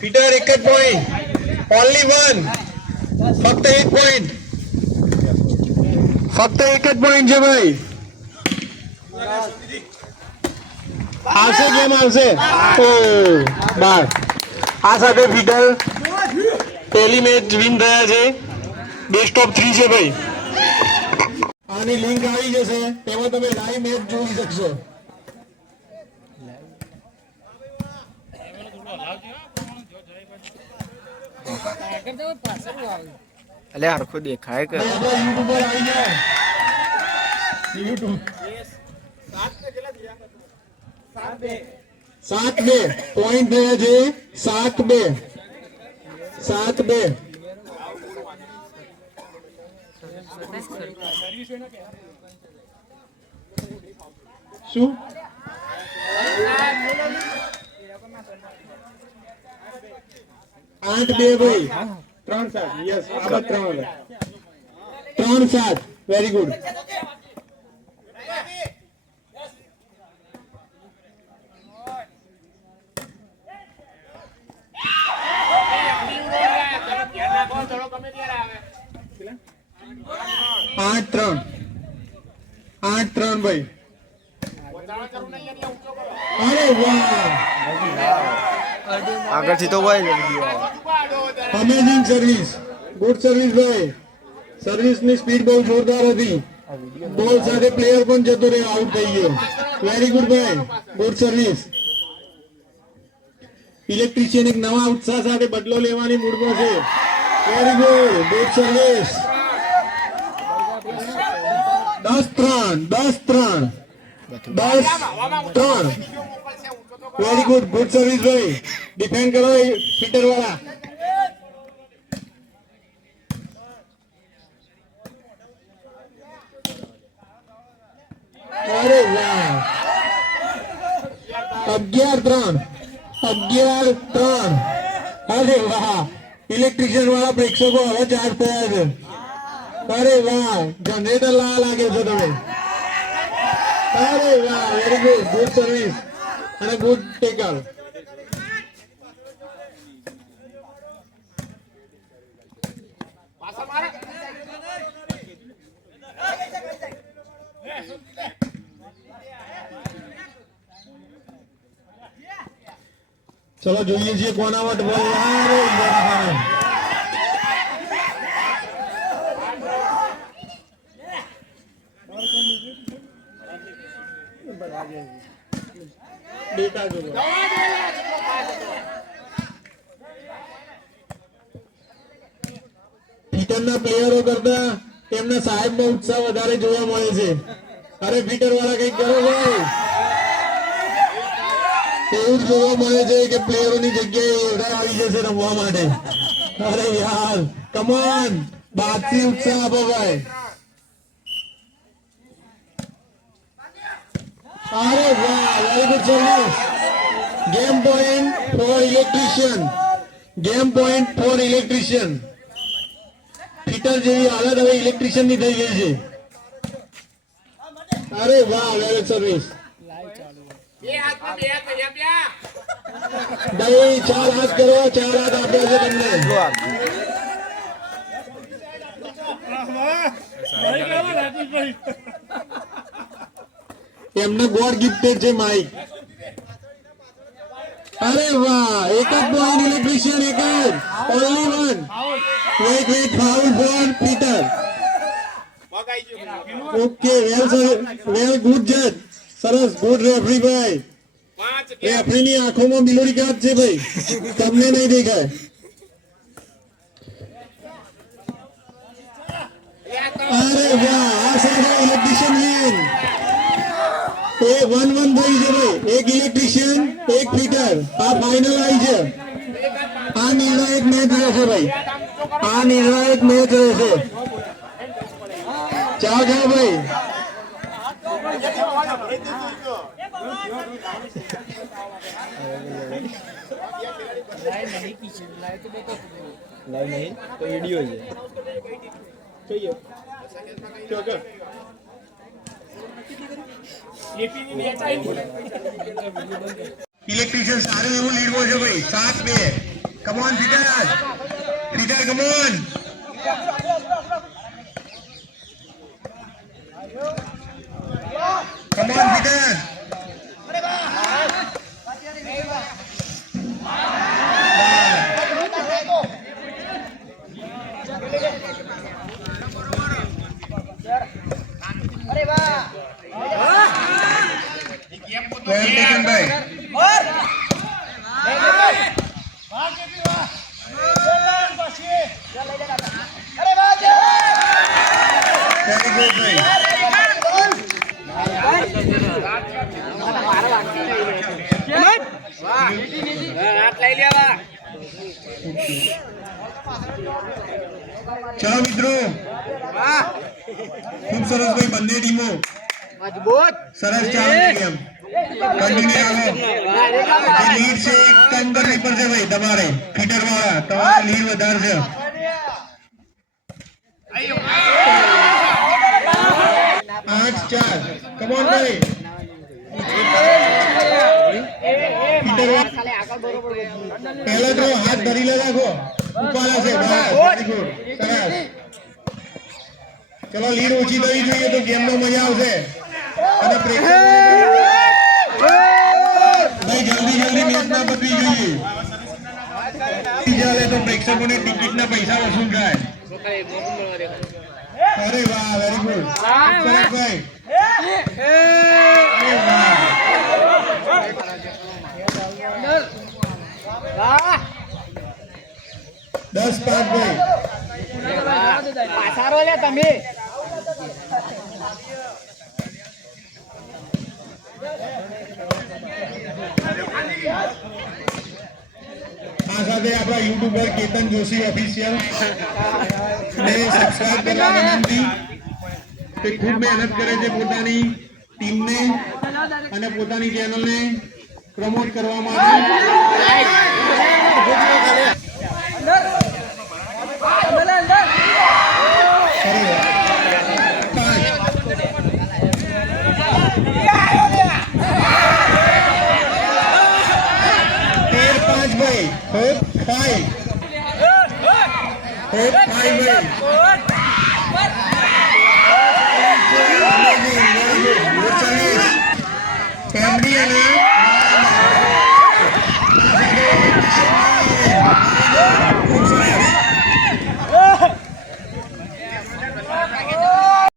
Peter એક જ point, only one, ફક્ત એક પોઈન્ટ, ફક્ત એક જ પોઈન્ટ છે ભાઈ. આવશે ગેમ આવશે. ઓ બાર. આ સાથે પીટર પહેલી મેચ વિન થયા છે. બેસ્ટ ઓફ 3 છે ભાઈ. આની લિંક આવી જશે, તેમાં તમે લાઈવ મેચ જોઈ શકશો. અલે હરખો દેખાય કે યુટ્યુબ પર આવી જાય. યુટ્યુબ 7-2 પોઈન્ટ થયા છે. 7-2 7-2. શું 8-2 ભાઈ. 3-7. યસ, આ 3-7. Very good. આઠ ત્રણ ભાઈ. અરે વાહ, આગળથી તો હોય અમેઝિંગ સર્વિસ, ગુડ સર્વિસ ભાઈ. સર્વિસ ની સ્પીડ બહુ જોરદાર હતી. બોલ સાથે પ્લેયર પણ જતો રહ્યો, આઉટ થઈ ગયો. વેરી ગુડ ભાઈ, ગુડ સર્વિસ. ઇલેક્ટ્રિશિયન એક નવા ઉત્સાહ સાથે બદલો લેવાની મૂડમાં છે. Very good, good service. 10-3. Very good, good service ભાઈ. ડિફેન્ડ કરો પીટર વાળા. અરે વાહ, 11-3. અરે વાહ, ઇલેક્ટ્રિશિયન વાળા પ્રેક્ષકો હવે ચાર્જ થયા છે. અરે વાહ, જનરેટર લાગે છે તમે. અરે વાહ, વેરી ગુડ, ગુડ સર્વિસ અને ગુડ ટેકલ. ચલો જોઈએ છીએ કોના વટ બોલ. ડેટા જોવો. પીટરના પ્લેયરો કરતા તેમના સાહેબમાં ઉત્સાહ વધારે જોવા મળે છે. અરે પીટર વાળા કઈક કરો ભાઈ. એવું જોવા મળે છે કે પ્લેયરોની જગ્યાએ એવડા આવી જશે રમવા માટે. અરે યાર, કમોન, બાદથી ઉત્સાહ આપો ભાઈ. અરે વાહ, very good service. Game point for electrician. Peter જેવી હાલત હવે ઇલેક્ટ્રિશિયન ની થઈ ગઈ છે. અરે વાહ, વેરી સર્વિસ. ભાઈ 4 હાથ કરો, 4 હાથ આપ્યા છે તમને. એમને ગોડ ગિફ્ટેડ છે માઇક. અરે વાહ, એક જ પોઈન્ટ ઇલેક્ટ્રિશિયન, એક જ, only one. Wait, foul for Peter. Okay, well good જજ. સરસ, ગુડ રેફરી ભાઈ. રેફરીની આંખોમાં બિલોડી કાચ છે ભાઈ, તમને નહીં દેખાય. અરે વાહ, આ સાથે ઇલેક્ટ્રિશિયન વિન. એ 1-1 થઈ છે ભાઈ. એક ઇલેક્ટ્રિશિયન, એક પીટર. આ ફાઇનલ આવી છે. આ નિર્ણાયક મેચ રહેશે ભાઈ. આ નિર્ણાયક મેચ રહેશે. જાઓ ભાઈ. લાઈવ નહીં તો વિડિયો છે. જોઈએ ઇલેક્ટ્રિશિયન સારું એવું લીડમાં છે ભાઈ. 7-2. Come on, Peter. Peter, come on. Come on, Peter. Well taken, bhai. Very good, bhai. ચલો મિત્રો ખૂબ સરસ ભાઈ બંને ટીમો સરસ ચાલે ગેમ કન્ટિન્યુ આવો જે લીડ છે એક કામ કરવી પડશે ભાઈ તમારે ફીટર વાળા તમારે લીડ વધારશે 8-4 કમ ઓન ભાઈ ફીટર પહેલા તો હાથ ધરી લે રાખો ઉપાલા છે બસ વેરી ગુડ સરસ ચલો લીડ ઓછી થવી જોઈએ તો ગેમ નો મજા આવશે અને પ્રેક્ષકો ભાઈ જલ્દી મેચ ના પતવી જોઈએ ચાલે તો પ્રેક્ષકોને ટિકિટ ના પૈસા વસૂલ થાય અરે વાહ વેરી ગુડ સરસ ભાઈ અરે વાહ 10-5 ભાઈ પાસારો લે તમે આ સાથે આપણા યુટ્યુબર કેતન જોશી ઓફિશિયલ ને સબસ્ક્રાઇબ કરવા વિનંતી તે ખૂબ મહેનત કરે છે પોતાની ટીમને અને પોતાની ચેનલને પ્રમોટ કરવા માટે Hope 5 ભાઈ